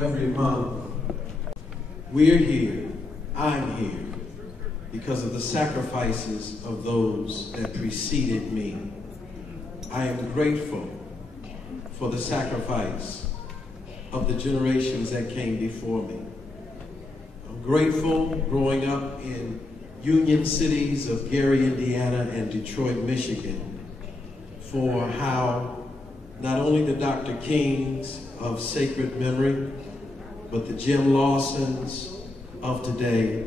every month, we're here, I'm here, because of the sacrifices of those that preceded me. I am grateful for the sacrifice of the generations that came before me. I'm grateful growing up in union cities of Gary, Indiana and Detroit, Michigan, for how not only the Dr. Kings of sacred memory, but the Jim Lawsons of today,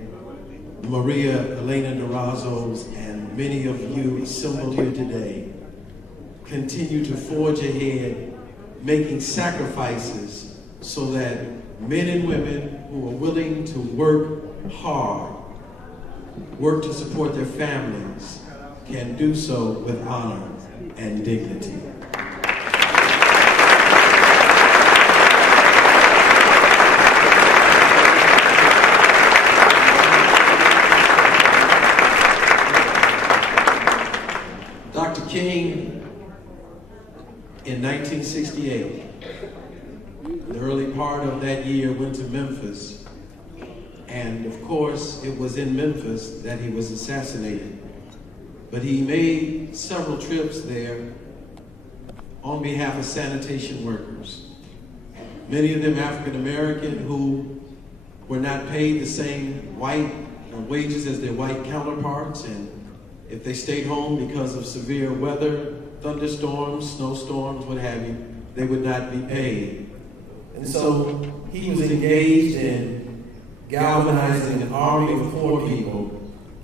Maria Elena Durazos, and many of you assembled here today, continue to forge ahead, making sacrifices so that men and women who are willing to work hard, work to support their families, can do so with honor and dignity. Dr. King, in 1968, the early part of that year, went to Memphis. And of course, it was in Memphis that he was assassinated. But he made several trips there on behalf of sanitation workers. Many of them African American who were not paid the same white wages as their white counterparts. And if they stayed home because of severe weather, thunderstorms, snowstorms, what have you, they would not be paid. And so he was engaged in galvanizing an army of poor people,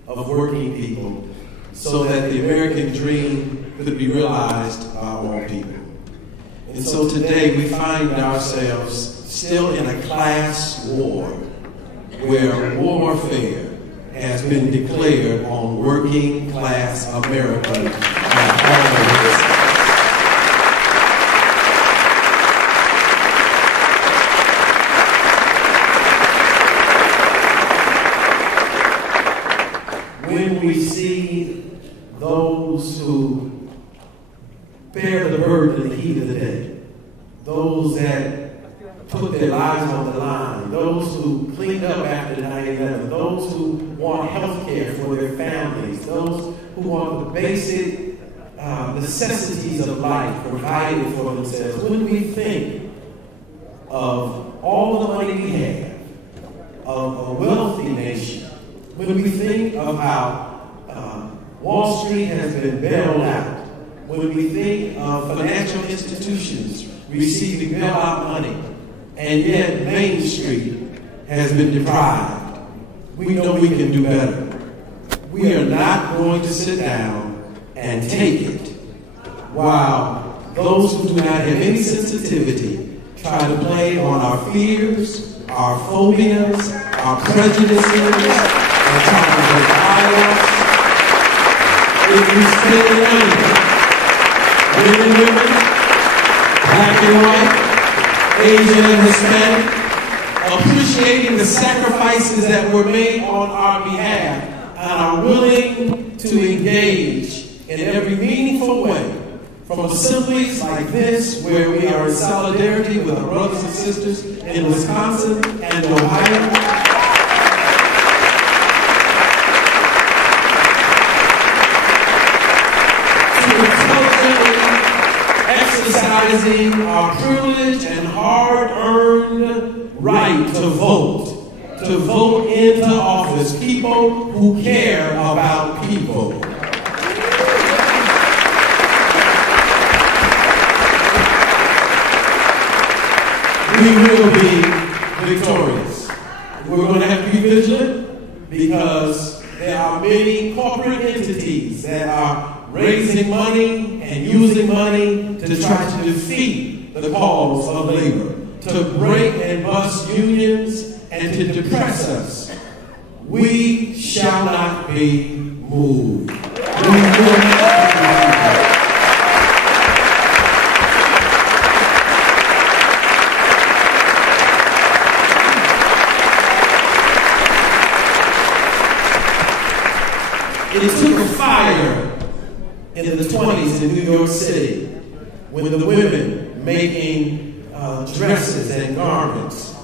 of working people, so that the American dream could be realized by all people. And so today we find ourselves still in a class war where warfare has been declared on working class America and all of its. When we see those who bear the burden of the heat of the day, those that put their lives on the line, those who cleaned up after 9/11, those who want health care for their families, those who want the basic necessities of life provided for themselves, when we think of all the money we have, of a wealthy nation, when we think of how Wall Street has been bailed out, when we think of financial institutions receiving bailout money, and yet Main Street has been deprived, we know we can do better. We are not going to sit down and take it while those who do not have any sensitivity try to play on our fears, our phobias, our prejudices, and try to defy us. If we stay young, men and women, black and white, Asian and Hispanic, appreciating the sacrifices that were made on our behalf and are willing to engage in every meaningful way, from assemblies like this, where we are in solidarity with our brothers and sisters in Wisconsin and Ohio, exercising our privilege and hard-earned right to vote into office, people who care about people. We will be victorious. We're going to have to be vigilant because there are many corporate entities that are raising money and using money to try to defeat the cause of labor, to break and bust unions, and to depress us. We shall not be moved. We will not be moved. It took a fire in the 20s in New York City when the women making dresses and garments,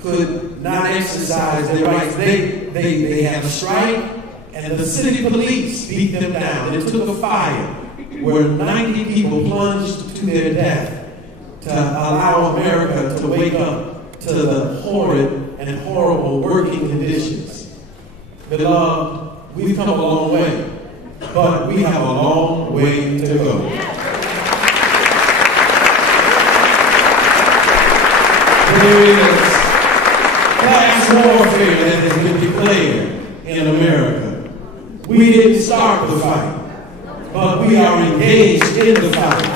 could not exercise their rights. They had a strike, and the city police beat them down. It took a fire where 90 people plunged to their death to allow America to wake up to the horrid and horrible working conditions. Beloved, we've come a long way, but we have a long way to go. There is class warfare that has been declared in America. We didn't start the fight, but we are engaged in the fight.